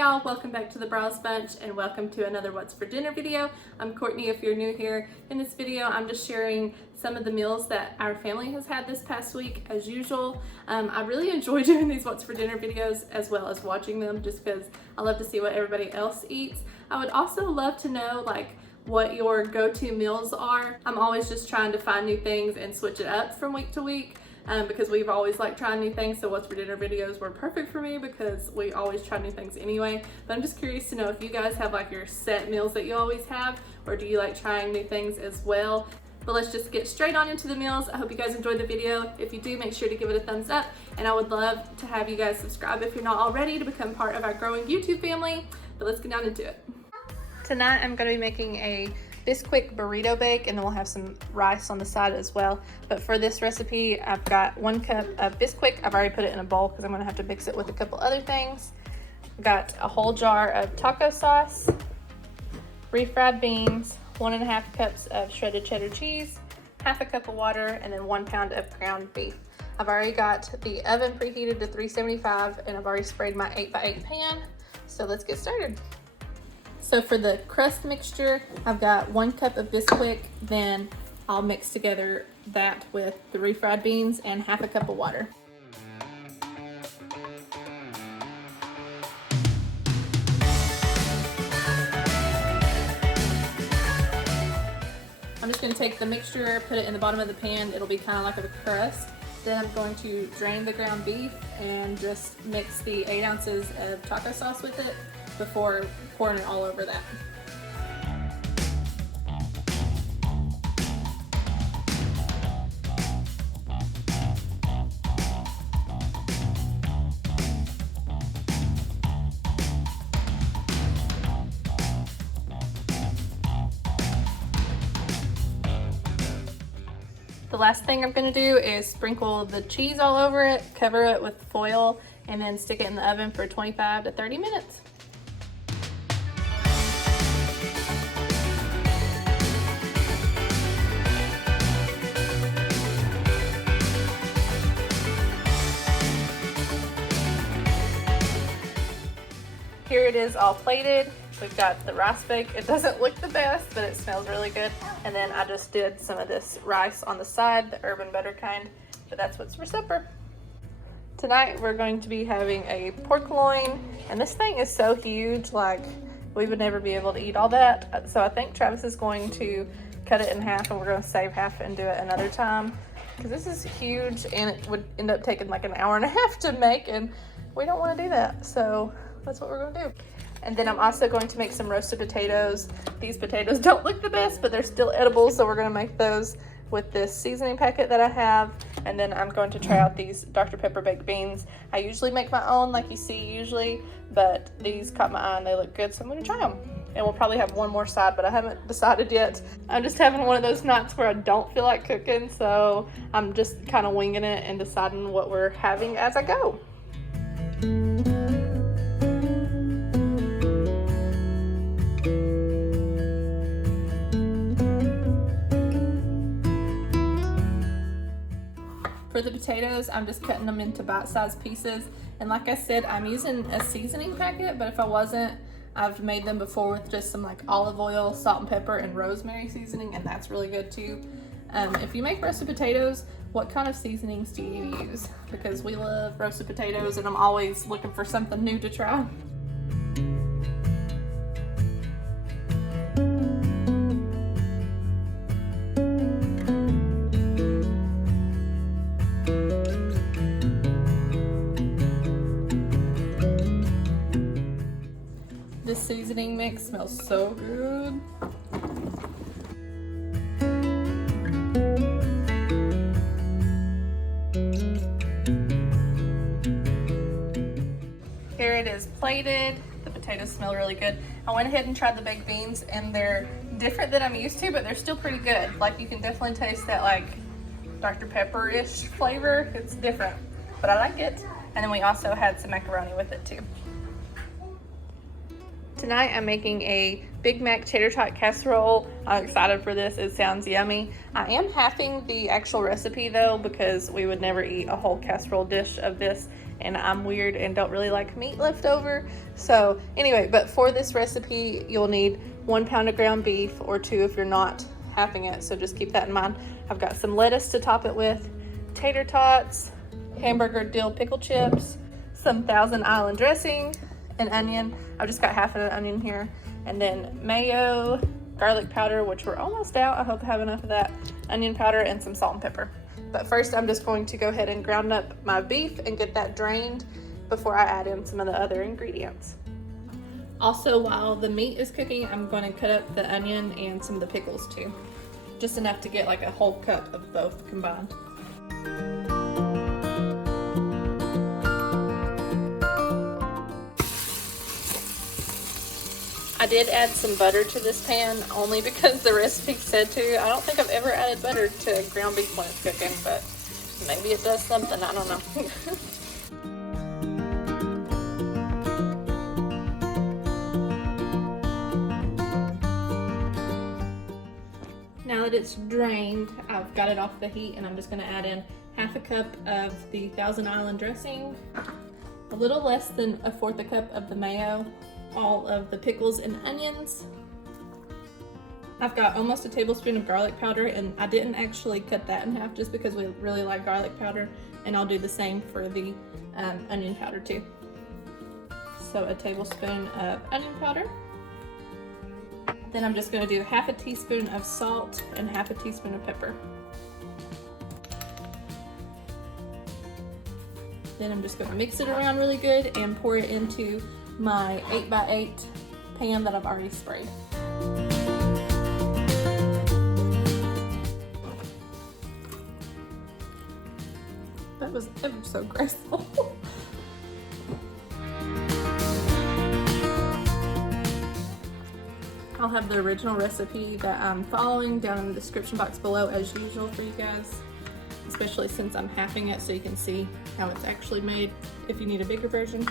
y'all, welcome back to the Briles Bunch and welcome to another What's for Dinner video. I'm Courtney if you're new here. In this video I'm just sharing some of the meals that our family has had this past week as usual. I really enjoy doing these What's for Dinner videos as well as watching them just because I love to see what everybody else eats. I would also love to know what your go-to meals are. I'm always just trying to find new things and switch it up from week to week. Because we've always liked trying new things, so What's for Dinner videos were perfect for me because we always try new things anyway. But I'm just curious to know if you guys have your set meals that you always have, or do you like trying new things as well? But let's just get straight on into the meals. I hope you guys enjoyed the video. If you do, make sure to give it a thumbs up, and I would love to have you guys subscribe if you're not already to become part of our growing YouTube family. But let's get down into it. Tonight I'm going to be making a Bisquick burrito bake, and then we'll have some rice on the side as well. But for this recipe, I've got 1 cup of Bisquick. I've already put it in a bowl because I'm going to have to mix it with a couple other things. I've got a whole jar of taco sauce, refried beans, 1.5 cups of shredded cheddar cheese, half a cup of water, and then 1 pound of ground beef. I've already got the oven preheated to 375, and I've already sprayed my 8x8 pan. So let's get started. So for the crust mixture, I've got 1 cup of Bisquick, then I'll mix together that with the refried beans and half a cup of water. I'm just going to take the mixture, put it in the bottom of the pan. It'll be kind of like a crust. Then I'm going to drain the ground beef and just mix the 8 ounces of taco sauce with it before pouring it all over that. The last thing I'm going to do is sprinkle the cheese all over it, cover it with foil, and then stick it in the oven for 25 to 30 minutes. Here it is all plated. We've got the rice bake. It doesn't look the best, but it smells really good. And then I just did some of this rice on the side, the herb and butter kind, but that's what's for supper. Tonight we're going to be having a pork loin, and this thing is so huge, we would never be able to eat all that. So I think Travis is going to cut it in half, and we're going to save half and do it another time, because this is huge and it would end up taking an hour and a half to make, and we don't want to do that. So that's what we're going to do. And then I'm also going to make some roasted potatoes. These potatoes don't look the best, but they're still edible, so we're going to make those with this seasoning packet that I have. And then I'm going to try out these Dr. Pepper baked beans. I usually make my own like you see usually, but these caught my eye and they look good, so I'm going to try them. And we'll probably have one more side, but I haven't decided yet. I'm just having one of those nights where I don't feel like cooking, so I'm just kind of winging it and deciding what we're having as I go. For the potatoes, I'm just cutting them into bite-sized pieces. And like I said, I'm using a seasoning packet, but if I wasn't, I've made them before with just some olive oil, salt and pepper, and rosemary seasoning, and that's really good too. If you make roasted potatoes, what kind of seasonings do you use? Because we love roasted potatoes, and I'm always looking for something new to try. This seasoning mix smells so good. Here it is plated. The potatoes smell really good. I went ahead and tried the baked beans, and they're different than I'm used to, but they're still pretty good. You can definitely taste that Dr. Pepper-ish flavor. It's different, but I like it. And then we also had some macaroni with it too. Tonight I'm making a Big Mac Tater Tot Casserole. I'm excited for this. It sounds yummy. I am halving the actual recipe though, because we would never eat a whole casserole dish of this and I'm weird and don't really like meat left over. So anyway, but for this recipe, you'll need 1 pound of ground beef, or 2 if you're not halving it. So just keep that in mind. I've got some lettuce to top it with, tater tots, hamburger dill pickle chips, some Thousand Island dressing, an onion. I've just got half of an onion here, and then mayo, garlic powder, which we're almost out. I hope I have enough of that, onion powder, and some salt and pepper. But first, I'm just going to go ahead and ground up my beef and get that drained before I add in some of the other ingredients. Also, while the meat is cooking, I'm going to cut up the onion and some of the pickles too. Just enough to get like a whole cup of both combined. I did add some butter to this pan only because the recipe said to. I don't think I've ever added butter to ground beef when it's cooking, but maybe it does something, I don't know. Now that it's drained, I've got it off the heat, and I'm just gonna add in half a cup of the Thousand Island dressing, a little less than 1/4 cup of the mayo, all of the pickles and onions. I've got almost a tablespoon of garlic powder, and I didn't actually cut that in half just because we really like garlic powder, and I'll do the same for the onion powder too. So a tablespoon of onion powder. Then I'm just going to do half a teaspoon of salt and half a teaspoon of pepper. Then I'm just going to mix it around really good and pour it into my 8x8 pan that I've already sprayed. That was ever so graceful. I'll have the original recipe that I'm following down in the description box below as usual for you guys, especially since I'm halving it so you can see how it's actually made if you need a bigger version.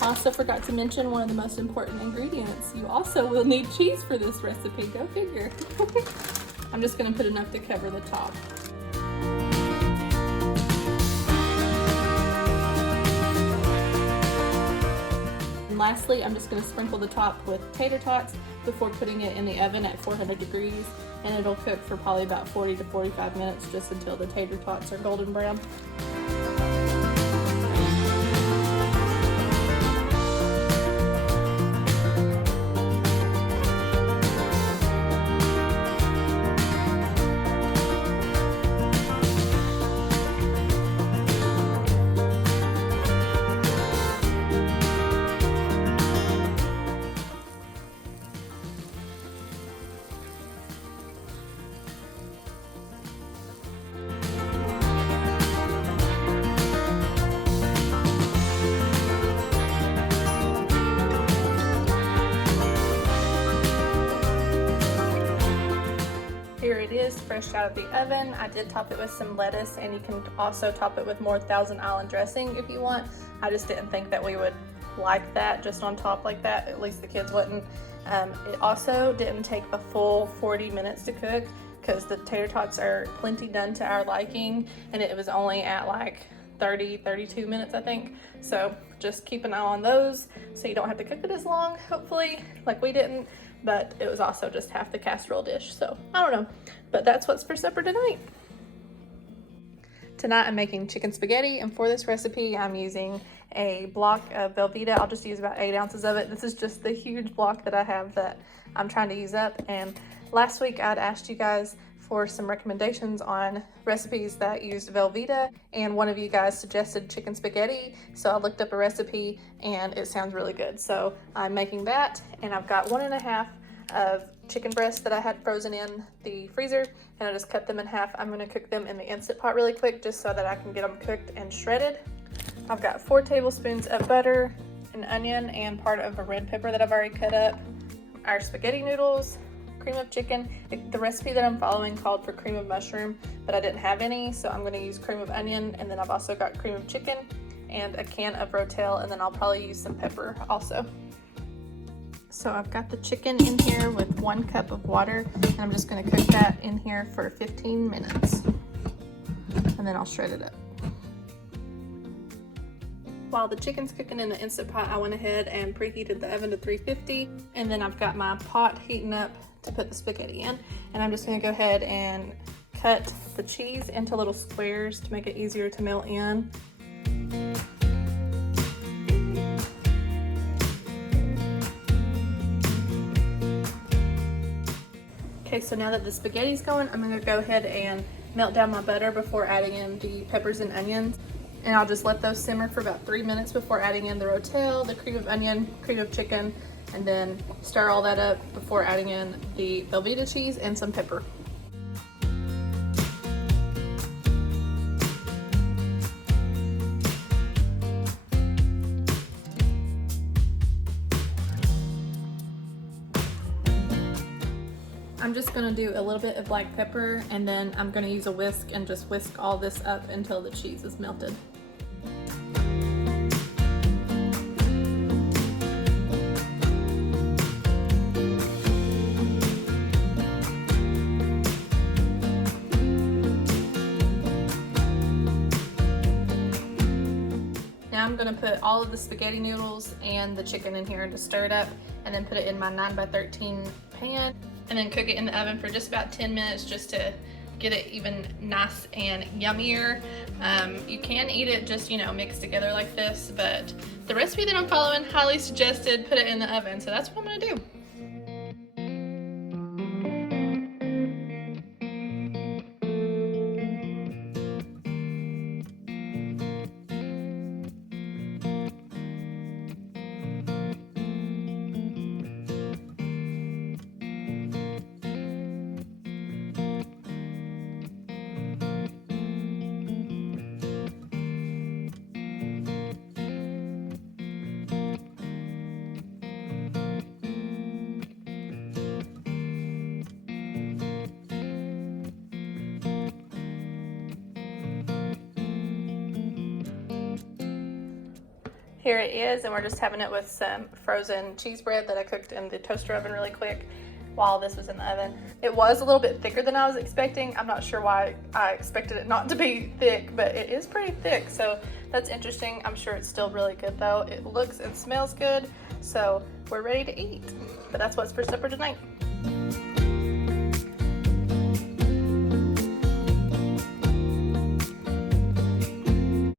I also forgot to mention one of the most important ingredients. You also will need cheese for this recipe, go figure. I'm just gonna put enough to cover the top. And lastly, I'm just gonna sprinkle the top with tater tots before putting it in the oven at 400 degrees, and it'll cook for probably about 40 to 45 minutes just until the tater tots are golden brown. Here it is, fresh out of the oven. I did top it with some lettuce, and you can also top it with more Thousand Island dressing if you want. I just didn't think that we would like that just on top like that, at least the kids wouldn't. It also didn't take a full 40 minutes to cook because the tater tots are plenty done to our liking, and it was only at like 32 minutes, I think. So just keep an eye on those so you don't have to cook it as long, hopefully, like we didn't. But it was also just half the casserole dish, so I don't know. But that's what's for supper tonight. Tonight I'm making chicken spaghetti, and for this recipe I'm using a block of Velveeta. I'll just use about 8 ounces of it. This is just the huge block that I have that I'm trying to use up. And last week I'd asked you guys for some recommendations on recipes that used Velveeta, and one of you guys suggested chicken spaghetti, so I looked up a recipe and it sounds really good. So I'm making that, and I've got 1.5 of chicken breasts that I had frozen in the freezer, and I just cut them in half. I'm going to cook them in the Instant Pot really quick just so that I can get them cooked and shredded. I've got 4 tablespoons of butter, an onion, and part of a red pepper that I've already cut up, our spaghetti noodles, cream of chicken. The recipe that I'm following called for cream of mushroom, but I didn't have any, so I'm going to use cream of onion, and then I've also got cream of chicken and a can of Rotel, and then I'll probably use some pepper also. So I've got the chicken in here with 1 cup of water, and I'm just going to cook that in here for 15 minutes, and then I'll shred it up. While the chicken's cooking in the Instant Pot, I went ahead and preheated the oven to 350, and then I've got my pot heating up to put the spaghetti in, and I'm just gonna go ahead and cut the cheese into little squares to make it easier to melt in. Okay, so now that the spaghetti's going, I'm gonna go ahead and melt down my butter before adding in the peppers and onions. And I'll just let those simmer for about 3 minutes before adding in the rotel, the cream of onion, cream of chicken, and then stir all that up before adding in the Velveeta cheese and some pepper. I'm just gonna do a little bit of black pepper, and then I'm gonna use a whisk and just whisk all this up until the cheese is melted. Now I'm gonna put all of the spaghetti noodles and the chicken in here to stir it up, and then put it in my 9x13 pan, and then cook it in the oven for just about 10 minutes just to get it even nice and yummier. You can eat it just, you know, mixed together like this, but the recipe that I'm following highly suggested put it in the oven, so that's what I'm gonna do. Here it is, and we're just having it with some frozen cheese bread that I cooked in the toaster oven really quick while this was in the oven. It was a little bit thicker than I was expecting. I'm not sure why I expected it not to be thick, but it is pretty thick, so that's interesting. I'm sure it's still really good though. It looks and smells good, so we're ready to eat. But that's what's for supper tonight.